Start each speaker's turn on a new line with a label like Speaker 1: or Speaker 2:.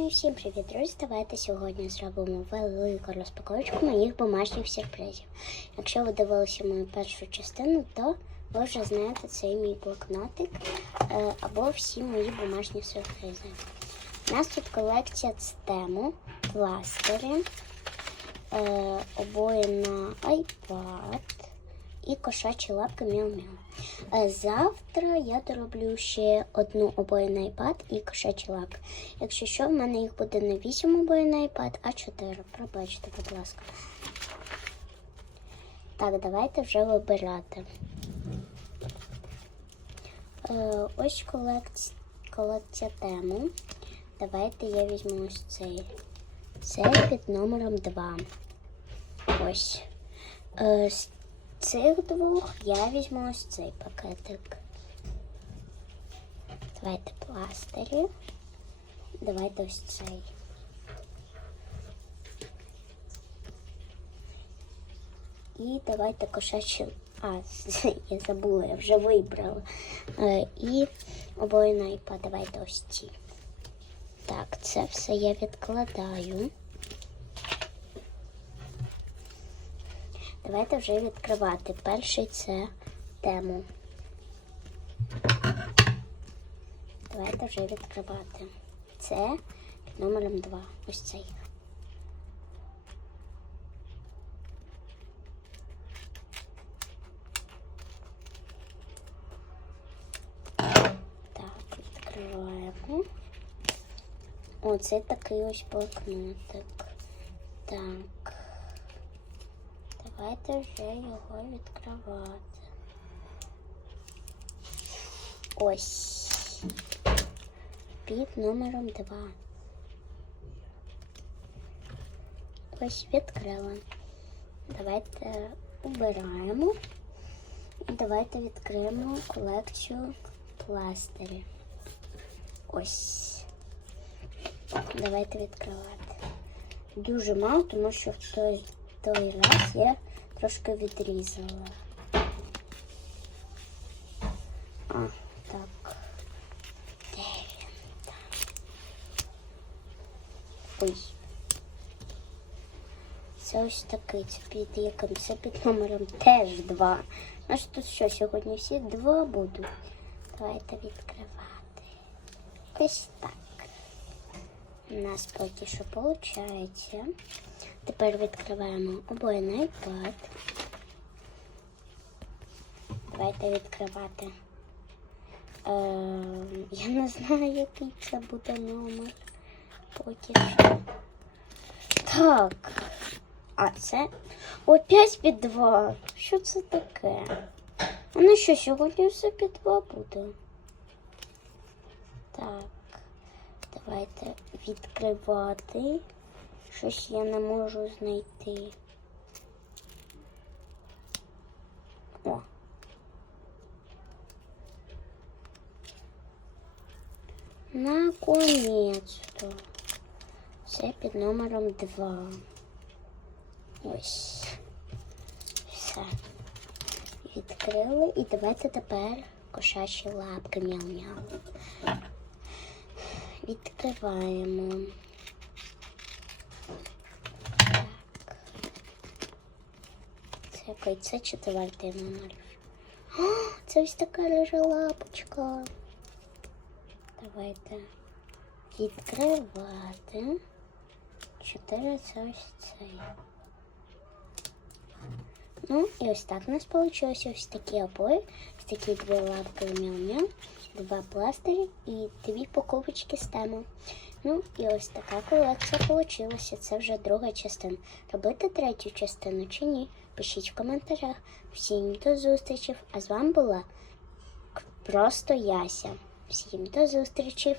Speaker 1: І всім привіт, друзі! Давайте сьогодні зробимо велику розпаковочку моїх домашніх сюрпризів. Якщо ви дивилися мою першу частину, то ви вже знаєте цей мій блокнотик е, або всі мої домашні сюрпризи. У нас тут колекція стему, пластирі, е, обої на iPad і кошачі лапки мяу-мяу. Е, Завтра я дороблю ще одну обої на iPad і кошачі лапки. Якщо що, в мене їх буде не 8 обої на iPad, а 4. Пробачте, будь ласка. Так, давайте вже вибирати. Е, ось колекція, колекція тему. Давайте я візьму ось цей. Це під номером 2. Ось. Е, цих двох я візьму ось цей пакетик. Давайте пластирі. Давайте ось цей. І давайте кошачі. А, я забула, я вже вибрала. Е, і обоє на iPad. Давайте ось ці. Так, це все я відкладаю. Давайте вже відкривати. Перший це тему. Давайте вже відкривати. Це під номером 2. Ось цей. Так, відкриваємо. Оце такий ось блокнотик. Так. Давайте вже його відкривати. Ось. Під номером 2. Ось відкрила. Давайте убираємо. Давайте відкриємо колекцію пластирів. Ось. Давайте відкривати. Дуже мало, тому що в той, той раз я трошки відрізала. А, так. Де він там? Ой. Це ось такий, це під яким? Це під номером теж два. Ну ж тут що, сьогодні всі два будуть. Давайте відкривати. Ось так. У нас поки що виходить. Тепер відкриваємо обоє на iPad. Давайте відкривати. Е, я не знаю, який це буде номер. Поки що. Так. А це опять під два. Що це таке? Ну що, сьогодні все під два буде? Так. Давайте відкривати. Щось я не можу знайти. О. Наконець-то. Це під номером 2. Ось. Все. Відкрили і давайте тепер кошачі лапки мяу-мяу. Відкриваємо. Так. Це який? Це четвертий номер. О, це ось така рижа лапочка. Давайте відкривати. Чотири це ось цей. Ну, і ось так у нас вийшло ось такі обої, ось такі дві лапки мяу-мяу, два пластирі і дві покупочки з тему. Ну, і ось така колекція вийшла. Це вже друга частина. Робити третю частину чи ні? Пишіть в коментарях. Всім до зустрічі. А з вами була просто Яся. Всім до зустрічі!